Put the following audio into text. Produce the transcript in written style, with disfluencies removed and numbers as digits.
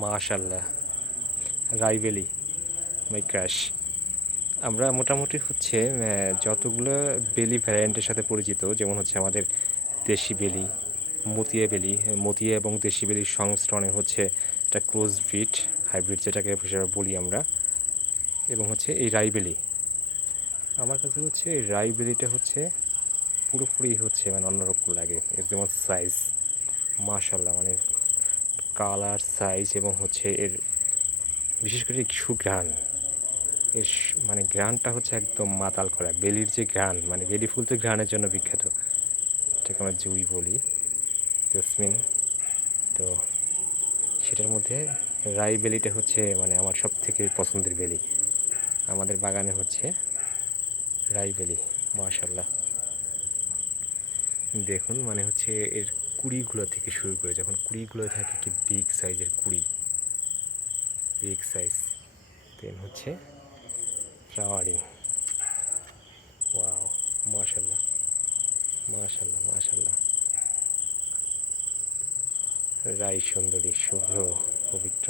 মাশাল্লাহ, রাইবেলি মাই ক্রাশ। আমরা মোটামুটি হচ্ছে যতগুলো বেলি ভ্যারিয়েন্টের সাথে পরিচিত, যেমন হচ্ছে আমাদের দেশি বেলি, মতিয়া বেলি, মতিয়া এবং দেশি বেলির সংমিশ্রণে হচ্ছে একটা ক্রস ব্রিড, হাইব্রিড যেটাকে হিসেবে বলি আমরা, এবং হচ্ছে এই রাইবেলি। আমার কাছে হচ্ছে এই রাইবেলিটা হচ্ছে পুরোপুরি হচ্ছে মানে অন্যরকম লাগে। এর যেমন সাইজ, মাশাল্লাহ, মানে কালার, সাইজ এবং হচ্ছে এর বিশেষ করে সুঘ্রাণ, এর মানে ঘ্রাণটা হচ্ছে একদম মাতাল করা। বেলির যে ঘ্রাণ, মানে বেলি ফুল তো ঘ্রাণের জন্য বিখ্যাত, এটাকে আমরা জুই বলি, জেসমিন। তো সেটার মধ্যে রাই বেলিটা হচ্ছে মানে আমার সব থেকে পছন্দের বেলি। আমাদের বাগানে হচ্ছে রাই বেলি, মাশাল্লাহ। দেখুন মানে হচ্ছে এর কুড়িগুলো থেকে শুরু করে, যখন কুড়িগুলো থাকে কি বিগ সাইজের কুড়ি, বিগ সাইজ, দেন হচ্ছে ফ্লাওয়ারিং। ওয়াও, মাশাল্লাহ, মাশাল্লাহ, মাশাল্লাহ। রাই সুন্দরী, শুভ্র, পবিত্র।